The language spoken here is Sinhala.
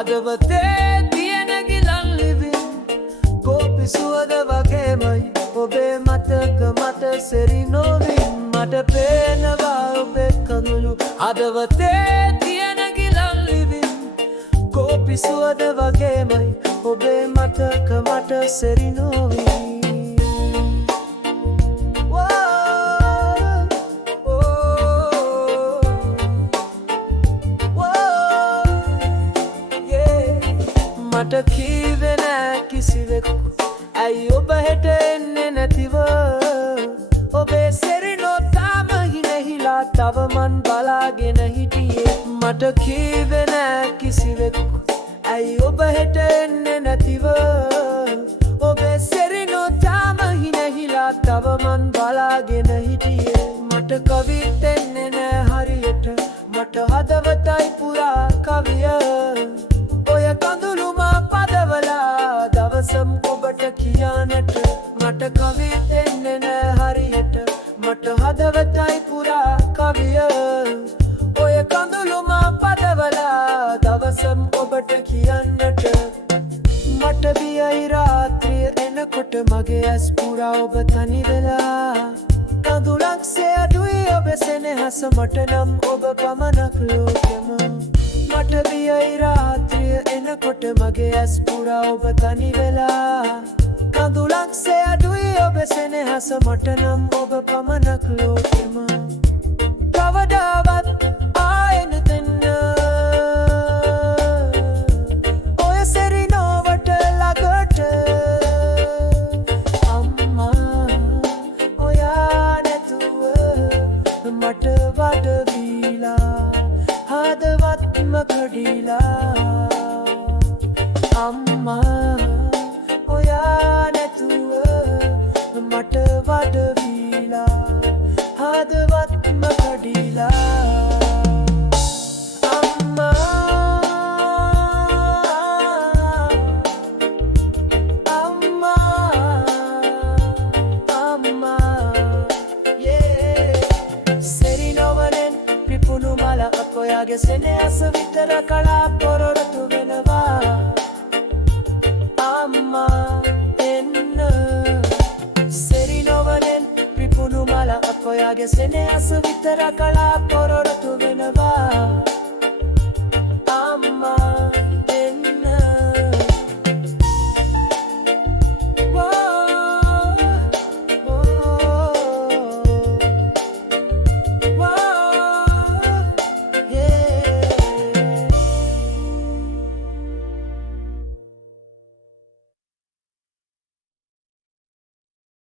හදවතේ තියෙන ගිලන් ලිවින් කෝපි සුවඳ වගේමයි ඔබේ මතක මට සෙරි නොවින් මට පේනවා ඔබේ කඳුළු හදවතේ තියෙන ගිලන් ලිවින් කෝපි සුවඳ වගේමයි ඔබේ මතක මට සෙරි නොවින් මට කීවේ නෑ කිසිවෙකු ඇයි ඔබ හෙට එන්නේ නැතිව ඔබේ සෙරිනෝ තාම හිනෙහිලා තව මන් බලාගෙන හිටියේ මට කීවේ නෑ කිසිවෙකු ඇයි ඔබ හෙට එන්නේ නැතිව ඔබේ සෙරිනෝ තාම හිනෙහිලා තව මන් බලාගෙන හිටියේ මට කවිත් එන්නේ නෑ හරියට මට හදවතයි පුරා කවිය ඔය කඳුළුම පදවලා දවසම් ඔබට කියන්නට මට කවිත් එන්නේ නෑ හරියට මට හදවතයි පුරා කවිය ඔය කඳුළුම පදවලා දවසම් ඔබට කියන්නට මට බියයි රාත්‍රිය එනකොට මගේ ඇස් පුරා ඔබ තනි වෙලා කඳුලක්සේ අඩුයි ඔබ සෙනෙහස මට නම් ඔබ පමණක් ලෝකෙම මට බියයි රාත්‍රිය එනකොට මගේ ඇස් පුරා ඔබ තනි වෙලා කඳුලක්සේ අඩුයි ඔබ සෙනෙහස මට නම් ඔබ පමණක් ලෝකෙම කවදාවත් ආයෙ දෙන්න ඔය සෙරිනෝවට ළඟට අම්මා ඔයා නැතුව මට වඩවීලා හදවත්ම කඩිලා අම්මා ඔයා නැතුව මට වඩවීලා හදවත්ම කඩිලා අම්මා ඔයාගේ සෙනෙහස විතර කලා පොරොරතු වෙනවා අම්මා එන්න සෙරිනොවනෙන් පිපුණු මල ඔයාගේ සෙනෙහස විතර කලා පොරොරතු වෙනවා